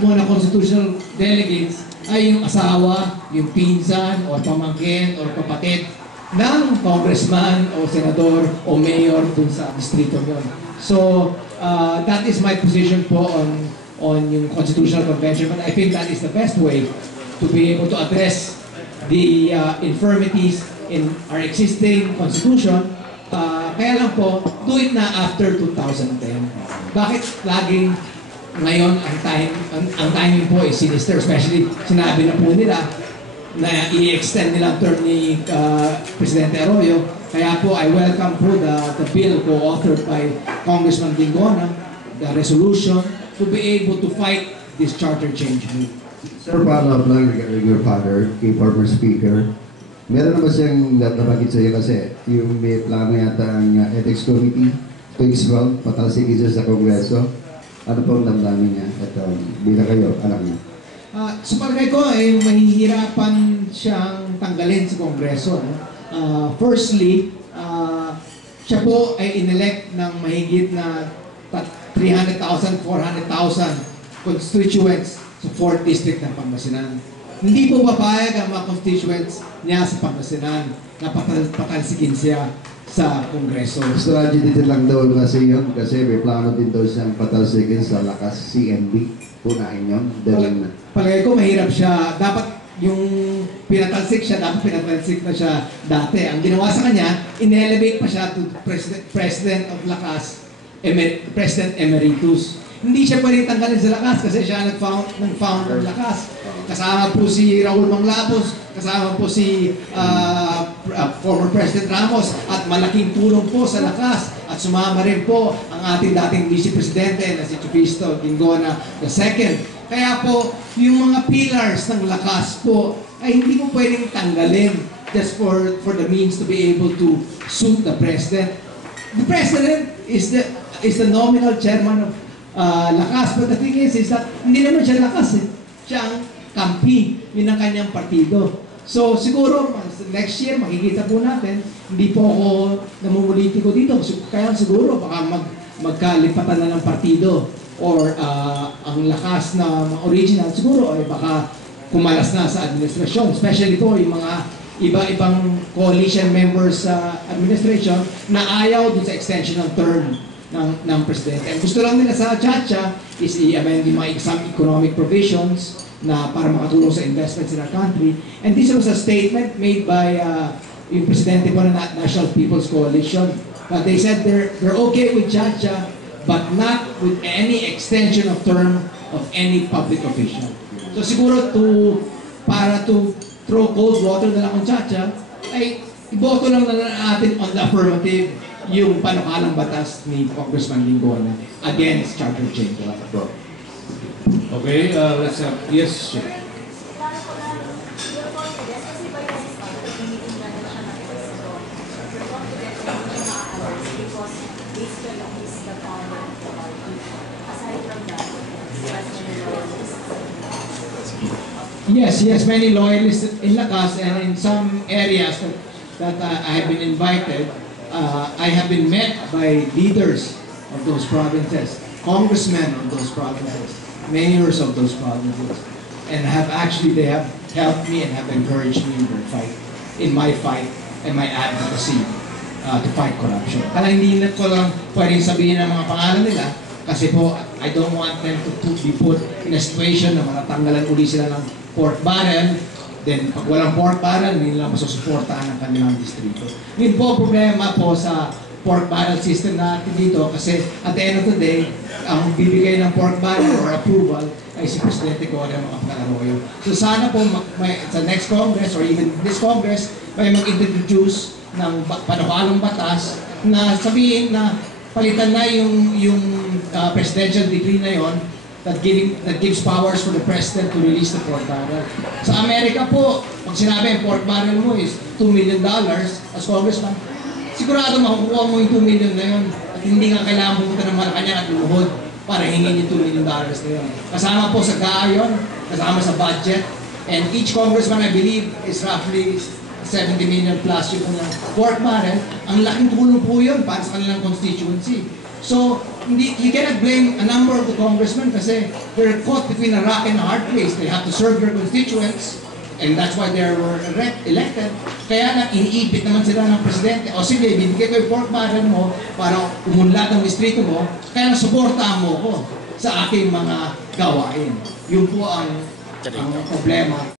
tumatakbo na constitutional delegates ay yung asawa, yung pinsan, o pamangkin, o kapatid ng congressman, o senador, o mayor dun sa distrito yun. So, that is my position po on yung Constitutional Convention, but I think that is the best way to be able to address the infirmities in our existing Constitution. Kaya lang po, do it na after 2010. Bakit laging ngayon ang timing po is sinister, especially sinabi na po nila na i-extend nila ang term ni Presidente Arroyo. Kaya po, I welcome po the bill co-authored by Congressman Dingona, the resolution to be able to fight this charter change. Sir, follow-up lang regarding your father, kay former speaker. Meron naman siyang nabanggit sa'yo kasi yung may plano yata ang Ethics Committee to expel, patalsikin siya sa Kongreso. Ano pong damdamin niya at bilang kayo, anak niya? Sa palagay ko, mahihirapan siyang tanggalin sa Kongreso. Firstly, siya po ay inelect ng mahigit na 300,000, 400,000 constituents sa 4th District ng Pangasinan. Hindi po papayag ang mga constituents niya sa Pangasinan na patalsikin siya sa Kongreso. Strategy din lang daw kasi yun kasi may plano din daw siyang patalsikin sa lakas CNB. Punahin yun. Palagay ko mahirap siya. Dapat yung pinatalsik siya, dapat pinatalsik na siya dati. Ang ginawa sa kanya, in-elevate pa siya to President of Lakas, President Emeritus. Hindi siya pwedeng tanggalin sa Lakas kasi siya nag-found ng Lakas. Kasama po si Raul Manglapos, kasama po si former President Ramos at malaking tulong po sa Lakas. At sumama rin po ang ating dating Vice Presidente na si Chupisto Dingona II. Kaya po, yung mga pillars ng Lakas po ay hindi mo pwedeng tanggalin just for the means to be able to suit the President. The President is the nominal chairman of Lakas, but the thing is that hindi naman siya Lakas eh. Siya ang kampi, yun ang kanyang partido. So siguro next year makikita po natin, hindi po ako namumulitiko dito, kaya siguro baka magkalipatan na ng partido or ang Lakas na original siguro ay baka kumalas na sa administrasyon, especially po yung mga iba-ibang coalition members sa administration na ayaw dun sa extension ng term ng Presidente. And gusto lang nila sa Chacha is i-amend yung mga some economic provisions na para makatulong sa investments in our country. And this was a statement made by yung Presidente po ng National People's Coalition. They said they're okay with Chacha, but not with any extension of term of any public official. So siguro para to throw cold water na lang ang Chacha, ay iboto lang na natin on the affirmative yung panukalang batas ni Congressman Dingona against charter change. Okay, let's have, yes, sir. Yes, he has many loyalists in Lakas and in some areas that I have been invited. I have been met by leaders of those provinces, congressmen of those provinces, mayors of those provinces, and they have helped me and have encouraged me in my fight and my advocacy to fight corruption. Kaya hindi ko lang pwedeng sabihin ang mga pangalan nila kasi po I don't want them to be put in a situation na matatanggalan uli sila ng pork barrel. Then, pag walang pork barrel, hindi nila masusuportahan ang kanilang distrito. Yun po problema po sa pork barrel system natin dito kasi at the end of the day, ang bibigay ng pork barrel or approval ay si Presidente Gloria Macapagal-Arroyo. So sana po sa next Congress or even this Congress, may mag-introduce ng panukalang batas na sabihin na palitan na yung presidential decree na yon that gives powers for the president to release the pork barrel. Sa Amerika po, pag sinabi yung pork barrel mo is $2 million as congressman, sigurado makukuha mo yung $2 million na yun at hindi nga kailangan pumunta ng Malacanang at Lumuhod para hingin yung $2 million na yun. Kasama po sa GAA, kasama sa budget, and each congressman I believe is roughly 70 million plus yung pork barrel. Ang laking tulong po yun para sa kanilang constituency. So, hindi, you cannot blame a number of the congressmen kasi they're caught between a rock and a hard place. They have to serve their constituents and that's why they were elected. Kaya lang, iniipit naman sila ng presidente. O sige, bibigay ko yung pork barrel mo para umunlad ang distrito mo, kaya lang suportahan mo ko sa aking mga gawain. Yun po ang problema.